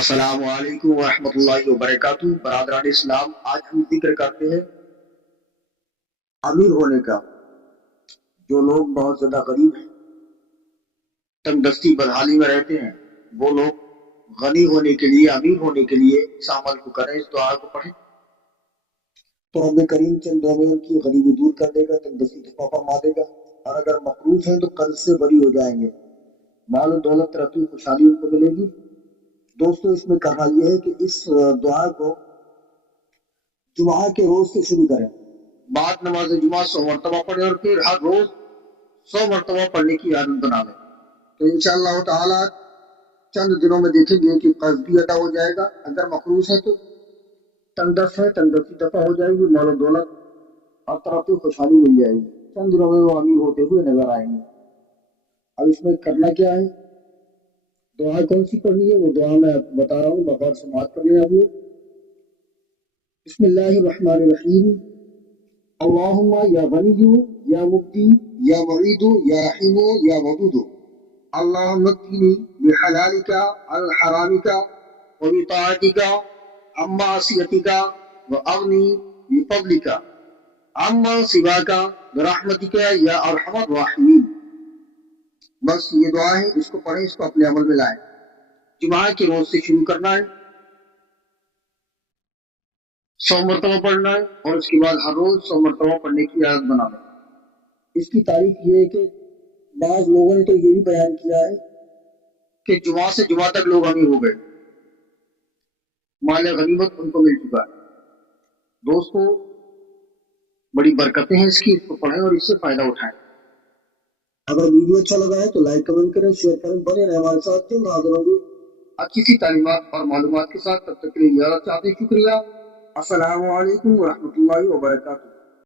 السلام علیکم ورحمۃ اللہ وبرکاتہ۔ برادران اسلام، آج ہم ذکر کرتے ہیں امیر ہونے کا۔ جو لوگ بہت زیادہ غریب ہیں، تنگ دستی بدحالی میں رہتے ہیں، وہ لوگ غنی ہونے کے لیے، امیر ہونے کے لیے اس عمل کو کریں، اس دعا کو پڑھیں تو رب کریم چند دعا میں ان کی غریبی دور کر دے گا، تنگ دستی دفاع فرما دے گا، اور اگر مقروض ہیں تو قرض سے بری ہو جائیں گے، مال و دولت، ترقی، خوشحالی ان کو ملے گی۔ دوستو، اس میں کہا یہ ہے کہ اس دعا کو جمعہ کے روز سے شروع کریں، بعد نماز جمعہ 100 مرتبہ پڑھیں اور پھر ہر روز 100 مرتبہ پڑھنے کی عادت بنا لیں، تو انشاءاللہ تعالی چند دنوں میں دیکھیں گے کہ قرض بھی ادا ہو جائے گا، اگر مقروض ہے تو تنگ دست ہے، تنگ دستی دفع ہو جائے گی، مال و دولت اور ترقی خوشحالی مل جائے گی، چند دنوں میں وہ امیر ہوتے ہوئے نظر آئیں گے۔ اب اس میں کرنا کیا ہے، دعا کون سی پڑھنی ہے، وہ دعا میں آپ کو بتا رہا ہوں، بغور سماعت کر لیں آپ لوگ۔ بسم اللہ الرحمن الرحیم۔ اللہم یا غنی یا مبدی یا معید یا رحیم یا ودود، اللہم اکفنی بحلالک عن حرامک وبطاعتک عن معصیتک واغنی بفضلک عما سواک برحمتک یا ارحم الراحمین۔ بس یہ دعا ہے، اس کو پڑھیں، اس کو اپنے عمل میں لائیں، جمعہ کے روز سے شروع کرنا ہے، 100 مرتبہ پڑھنا ہے، اور اس کے بعد ہر روز 100 مرتبہ پڑھنے کی عادت بنا لیں۔ اس کی تعریف یہ ہے کہ بعض لوگوں نے تو یہ بھی بیان کیا ہے کہ جمعہ سے جمعہ تک لوگ امیر ہو گئے، مال غنیمت ان کو مل چکا ہے۔ دوستو، بڑی برکتیں ہیں اس کی، اس کو پڑھیں اور اس سے فائدہ اٹھائیں۔ اگر ویڈیو اچھا لگا ہے تو لائک، کمنٹ کریں، شیئر کریں، بنے رہیں ہمارے ساتھ، جلد حاضر ہوں گے اچھی سی تعلیمات اور معلومات کے ساتھ۔ تب تک کے لیے اجازت چاہتے ہیں، شکریہ۔ السلام علیکم ورحمۃ اللہ وبرکاتہ۔